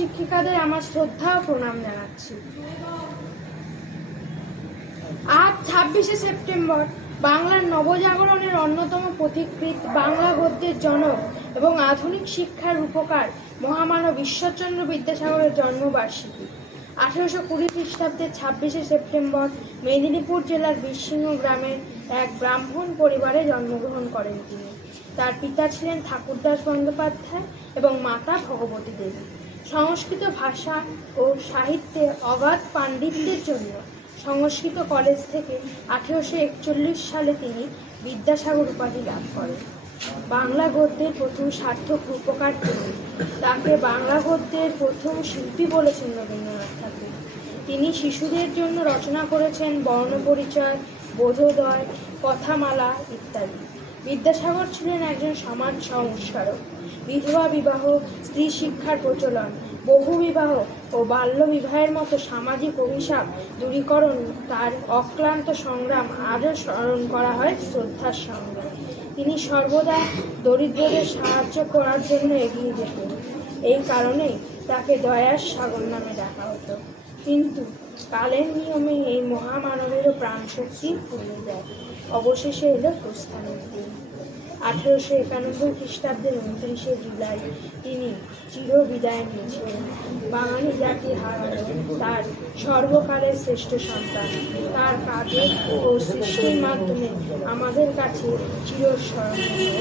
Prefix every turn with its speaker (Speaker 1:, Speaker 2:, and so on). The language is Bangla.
Speaker 1: লেখিকাদের আমার শ্রদ্ধা ও প্রণাম জানাচ্ছি। আজ ছাব্বিশে সেপ্টেম্বর, বাংলার নবজাগরণের অন্যতম পথিকৃৎ বাংলা গদ্যের জনক এবং আধুনিক শিক্ষার উপকার মহামানব ঈশ্বরচন্দ্র বিদ্যাসাগরের জন্মবার্ষিকী। আঠেরোশো কুড়ি খ্রিস্টাব্দের ছাব্বিশে সেপ্টেম্বর, মেদিনীপুর জেলার বীরসিংহ গ্রামের এক ব্রাহ্মণ পরিবারে জন্মগ্রহণ করেন তিনি। তার পিতা ছিলেন ঠাকুরদাস বন্দ্যোপাধ্যায় এবং মাতা ভগবতী দেবী। সংস্কৃত ভাষা ও সাহিত্যে অবাধ পাণ্ডিত্যের জন্য সংস্কৃত কলেজ থেকে আঠেরোশো একচল্লিশ সালে তিনি বিদ্যাসাগর উপাধি লাভ করেন। বাংলা গদ্যের প্রথম সার্থক রূপকার তিনি। তাকে বাংলা গদ্যের প্রথম শিল্পী বলেছেন রবীন্দ্রনাথ ঠাকুর। তিনি শিশুদের জন্য রচনা করেছেন বর্ণপরিচয়, বোধোদয়, কথামালা ইত্যাদি। বিদ্যাসাগর ছিলেন একজন সমাজ সংস্কারক, বিধবা বিবাহ, স্ত্রী শিক্ষার প্রচলন, বহু বিবাহ ও বাল্য বিবাহের মতো সামাজিক অভিশাপ দূরীকরণ, তার অক্লান্ত সংগ্রাম আজও স্মরণ করা হয় শ্রদ্ধার সঙ্গে। তিনি সর্বদা দরিদ্রদের সাহায্য করার জন্য এগিয়ে যেতেন। এই কারণেই তাকে দয়ার সাগর নামে ডাকা হতো। কিন্তু কালের নিয়মে এই মহামানবেরও প্রাণশক্তি ফুরিয়ে যায়। অবশেষে এলো প্রস্থানের দিন। আঠেরোশো একানব্বই খ্রিস্টাব্দের উনত্রিশে জুলাই তিনি চির বিদায় নিয়েছিলেন। বাঙালি জাতি হারালো তার সর্বকালের শ্রেষ্ঠ সন্তান। তার কাজে ও সৃষ্টির মাধ্যমে আমাদের কাছে চিরস্মরণীয়।